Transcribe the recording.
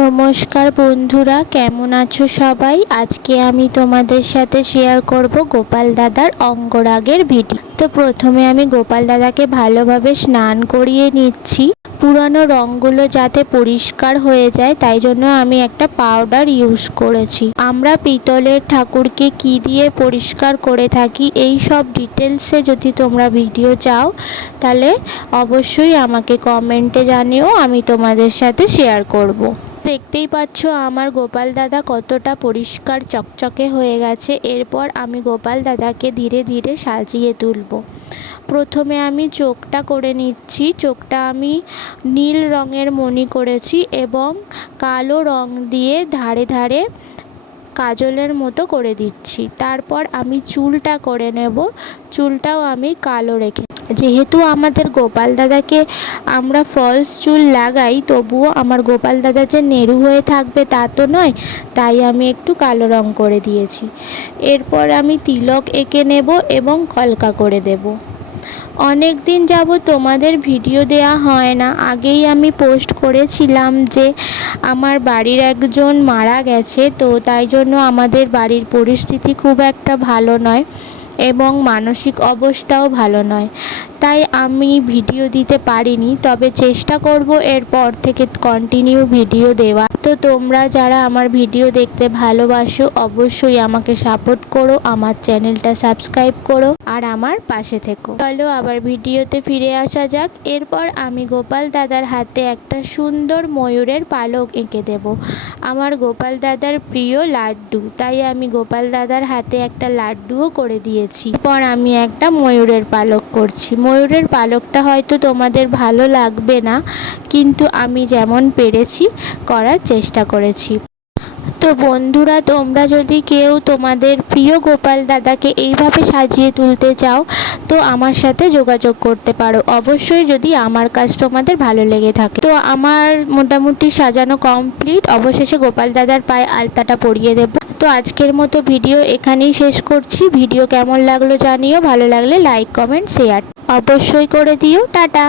নমস্কার বন্ধুরা, কেমন আছো সবাই? আজকে আমি তোমাদের সাথে শেয়ার করব গোপাল দাদার অঙ্গরাগের ভিডিও। তো প্রথমে আমি গোপাল দাদাকে ভালোভাবে স্নান করিয়ে নিচ্ছি, পুরানো রঙগুলো যাতে পরিষ্কার হয়ে যায়, তাই জন্য আমি একটা পাউডার ইউজ করেছি। আমরা পিতলের ঠাকুরকে কি দিয়ে পরিষ্কার করে থাকি, এই সব ডিটেলসে যদি তোমরা ভিডিও চাও তাহলে অবশ্যই আমাকে কমেন্টে জানিও, আমি তোমাদের সাথে শেয়ার করব। দেখতেই পাচ্ছ আমার গোপাল দাদা কতটা পরিষ্কার চকচকে হয়ে গেছে। এরপর আমি গোপাল দাদাকে ধীরে ধীরে সাজিয়ে তুলব। প্রথমে আমি চোখটা করে নিচ্ছি। চোখটা আমি নীল রঙের মণি করেছি এবং কালো রং দিয়ে ধারে ধারে কাজলের মতো করে দিচ্ছি। তারপর আমি চুলটা করে নেব। চুলটাও আমি কালো রেখে, যেহেতু আমাদের গোপাল দাদাকে আমরা ফলস চুল লাগাই, তবুও আমার গোপাল দাদা যে নেড়ু হয়ে থাকবে তা তো নয়, তাই আমি একটু কালো রং করে দিয়েছি। এরপর আমি তিলক এঁকে নেব এবং কলকা করে দেব। অনেক দিন যাবত তোমাদের ভিডিও দেয়া হয় না। আগেই আমি পোস্ট করেছিলাম যে আমার বাড়ির একজন মারা গেছে, তো তাই জন্য আমাদের বাড়ির পরিস্থিতি খুব একটা ভালো নয় এবং মানসিক অবস্থাও ভালো নয়, তাই আমি ভিডিও দিতে পারিনি। তবে চেষ্টা করব এরপর থেকে কন্টিনিউ ভিডিও দেওয়া। তো তোমরা যারা আমার ভিডিও দেখতে ভালোবাসো অবশ্যই আমাকে সাপোর্ট করো, আমার চ্যানেলটা সাবস্ক্রাইব করো আর আমার পাশে থেকো। চলো আবার ভিডিওতে ফিরে আসা যাক। এরপর আমি গোপাল দাদার হাতে একটা সুন্দর ময়ূরের পালক এঁকে দেব। আমার গোপাল দাদার প্রিয় লাড্ডু, তাই আমি গোপাল দাদার হাতে একটা লাড্ডুও করে দিয়েছি। পর আমি একটা ময়ূরের পালক করছি। ময়ূরের পালকটা হয়তো তোমাদের ভালো লাগবে না, কিন্তু আমি যেমন পেরেছি করার চেষ্টা করেছি। তো বন্ধুরা, তোমরা যদি কেউ তোমাদের প্রিয় গোপাল দাদাকে এইভাবে সাজিয়ে তুলতে চাও তো আমার সাথে যোগাযোগ করতে পারো, অবশ্যই যদি আমার কাজ তোমাদের ভালো লেগে থাকে। তো আমার মোটামুটি সাজানো কমপ্লিট। অবশেষে গোপাল দাদার পায়ে আলতাটা পরিয়ে দেব। তো আজকের মতো ভিডিও এখানেই শেষ করছি। ভিডিও কেমন লাগলো জানিও, ভালো লাগলে লাইক কমেন্ট শেয়ার অবশ্যই করে দিও। টাটা।